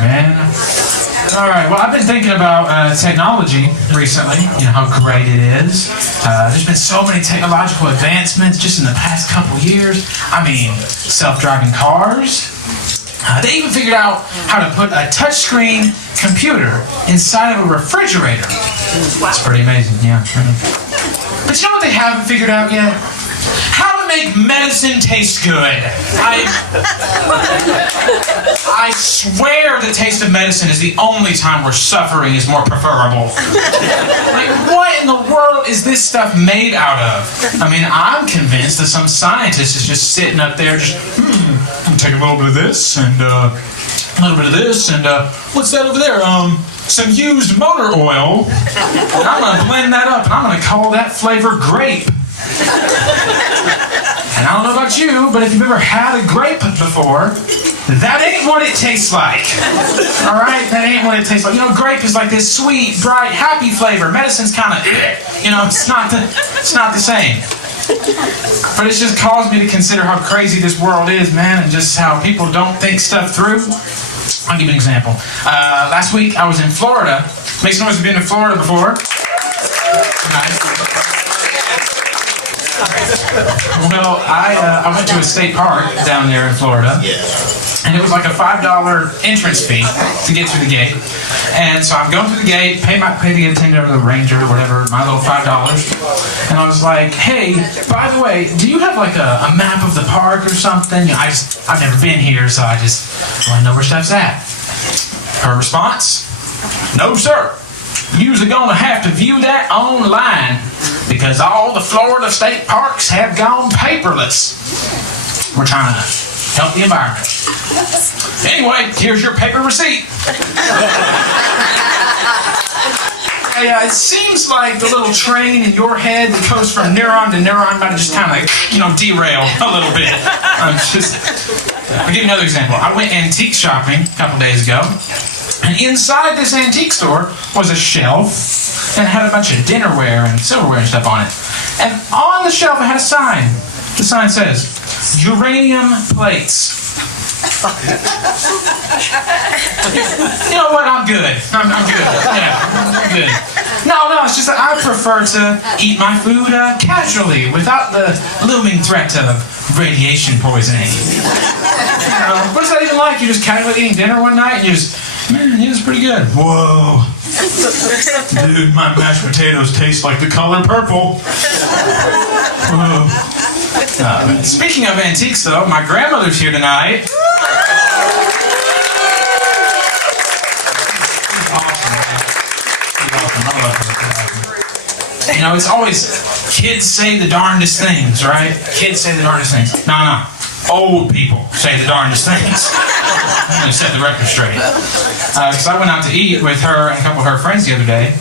man. All right, well, I've been thinking about technology recently, you know, how great it is. There's been so many technological advancements just in the past couple years. I mean, self-driving cars. They even figured out how to put a touchscreen computer inside of a refrigerator. That's pretty amazing, yeah. But you know what they haven't figured out yet? How to make medicine taste good. I swear the taste of medicine is the only time where suffering is more preferable. Like, what in the world is this stuff made out of? I mean, I'm convinced that some scientist is just sitting up there just, I'm take a little bit of this and a little bit of this and what's that over there? Some used motor oil. And I'm going to blend that up and I'm going to call that flavor grape. And I don't know about you, but if you've ever had a grape before, that ain't what it tastes like. Alright? That ain't what it tastes like. You know, grape is like this sweet, bright, happy flavor. Medicine's kind of, you know, it's not the same. But it's just caused me to consider how crazy this world is, man, and just how people don't think stuff through. I'll give you an example. Last week, I was in Florida. Make some noise if you've been to Florida before. Nice. Well, I went to a state park down there in Florida, and it was like a $5 entrance fee to get through the gate. And so I'm going through the gate, pay the attendant or the ranger or whatever, my little $5. And I was like, hey, by the way, do you have like a map of the park or something? You know, I've never been here, so I want to know where stuff's at. Her response, no, sir. You're gonna have to view that online because all the Florida state parks have gone paperless. We're trying to help the environment. Anyway, here's your paper receipt. It seems like the little train in your head that goes from neuron to neuron might just kind of, you know, derail a little bit. I'll give you another example. I went antique shopping a couple days ago. And inside this antique store was a shelf and it had a bunch of dinnerware and silverware and stuff on it. And on the shelf it had a sign. The sign says, uranium plates. You know what? I'm good. I'm good. Yeah, I'm good. No, it's just that I prefer to eat my food casually without the looming threat of radiation poisoning. What is that even like? You're just casually eating dinner one night and you just, man, it was pretty good. Whoa. Dude, my mashed potatoes taste like the color purple. Whoa. Speaking of antiques, though, my grandmother's here tonight. Awesome, man. Awesome. I love her. You know, it's always kids say the darndest things, right? Kids say the darndest things. No. Old people say the darndest things. I'm going to set the record straight. Because I went out to eat with her and a couple of her friends the other day,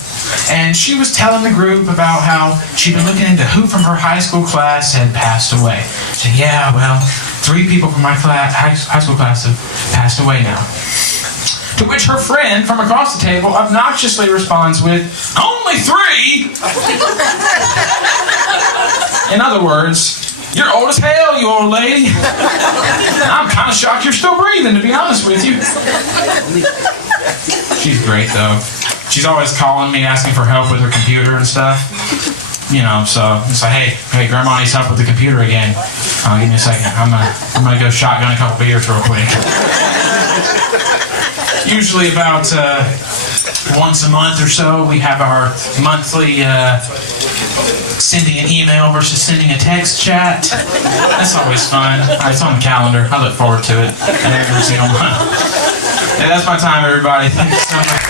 and she was telling the group about how she'd been looking into who from her high school class had passed away. She said, yeah, well, 3 people from my high school class have passed away now. To which her friend from across the table obnoxiously responds with, only 3? In other words, you're old as hell, you old lady. I'm kind of shocked you're still breathing, to be honest with you. She's great, though. She's always calling me, asking for help with her computer and stuff. You know, so it's like, hey, Grandma needs help with the computer again. Give me a second. I'm gonna go shotgun a couple beers real quick. Usually about once a month or so, we have our monthly sending an email versus sending a text chat. That's always fun. It's on the calendar. I look forward to it every single month. And that's my time, everybody. Thank you so much.